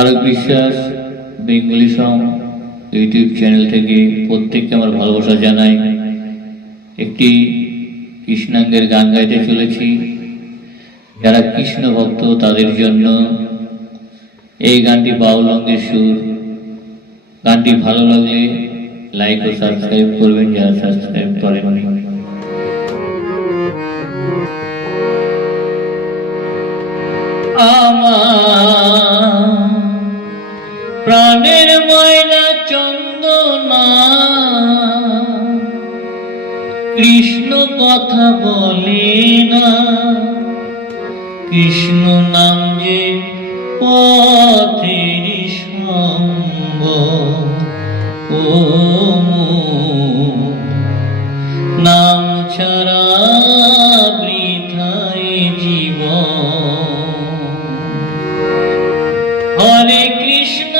তারক বিশ্বাস Bengali song, YouTube channel থেকে প্রত্যেককে আমার ভালোবাসা জানাই। একটি কৃষ্ণাঙ্গের গান গাইতে চলেছি। যারা কৃষ্ণ ভক্ত, তাদের জন্য এই গানটি বাউল অঙ্গের সুর। গানটি ভালো লাগলে লাইক ও সাবস্ক্রাইব করবেন, যারা সাবস্ক্রাইব করেন কৃষ্ণ কথা বলে না। কৃষ্ণ নাম যে পথের সঙ্গ ও নাম ছাড়া বৃথায় জীবন। হরে কৃষ্ণ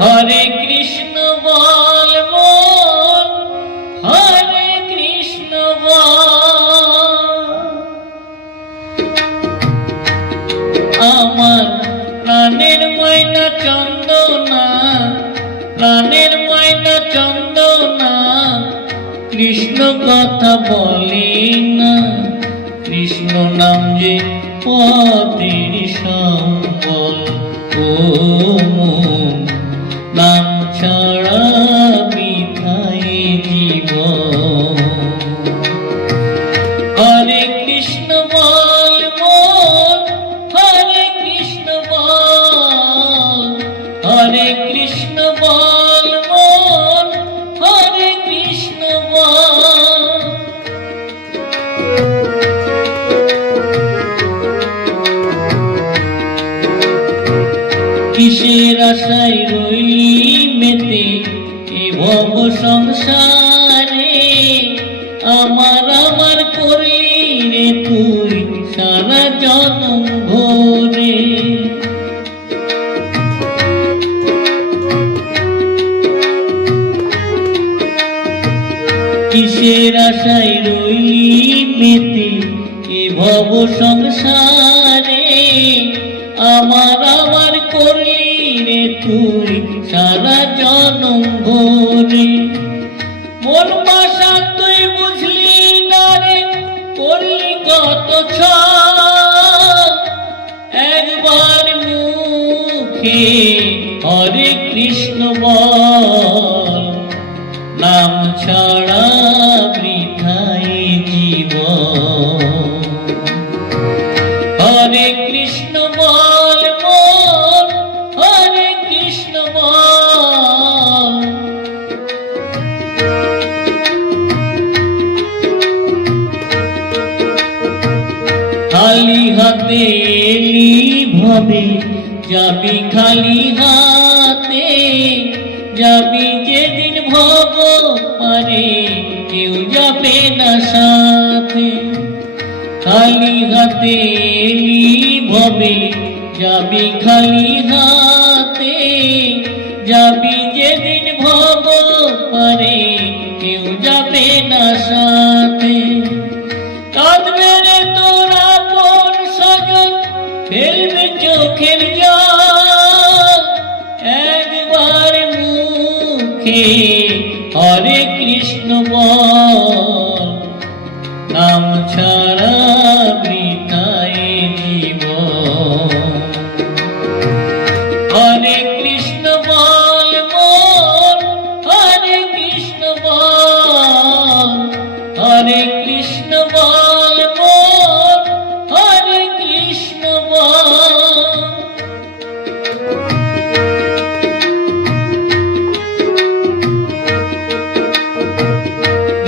হরে কৃষ্ণ বল হরে কৃষ্ণ আমার প্রাণের ময়না চন্দনা প্রাণের ময়না চন্দনা কৃষ্ণ কথা বলে না কৃষ্ণ নাম যে পথের সম্বল। ও মন, নাম ছাড়া কিসের আশায় রইলি মেতে এ ভব সংসারে আমার আমার করলি রে তুই সারা জনম ভোরে। কিসের আশায় রইলি মেতে, এ ভব সংসারে আমার আমার রে তুই সারা জনম ভোরে। মন বাসা তুই বুঝলি না রে, করলি কত ছ একবার মুখে হরে কৃষ্ণ বল, নাম ছাড়া এলি ভবে, যাবি খালি হাতে, যাবি যেদিন ভব পারে, কেউ যাবে না সাথে। খালি হাতে এলি ভবে, যাবি খালি হাতে, যাবি যেদিন ভব পারে, কেউ যাবে না সাথে। মুখে হরে কৃষ্ণ নাম ছাড়া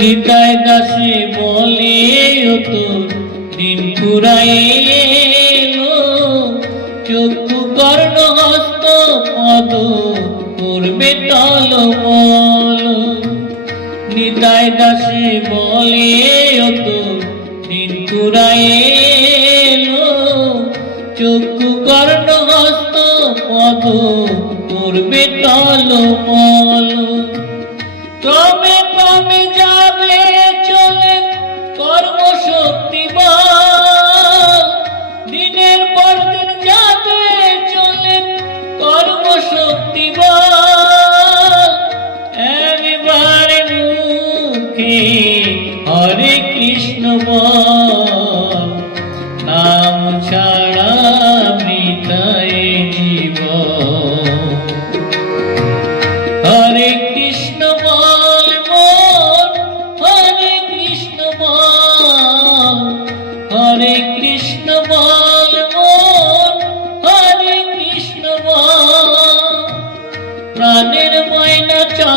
নিতাই দাসে বলে তোর দিন এলো চক্ষু কর্ণ হস্ত পদ করবে টল মল নিতাই দাসে বলে তোর দিন এলো চক্ষু কর্ণ হস্ত পদ করবে টল মল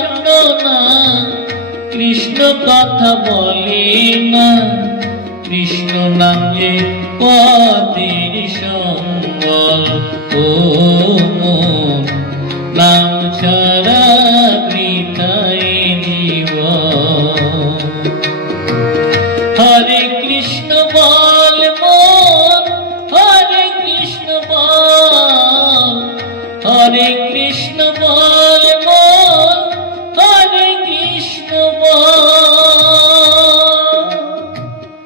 চন্দনা কৃষ্ণ কথা বলে না। কৃষ্ণ নাম পদের সম্বল। ও নাম ছাড়া বৃথায় জীবন। হরে কৃষ্ণ বল মন, হরে কৃষ্ণ বল। হরে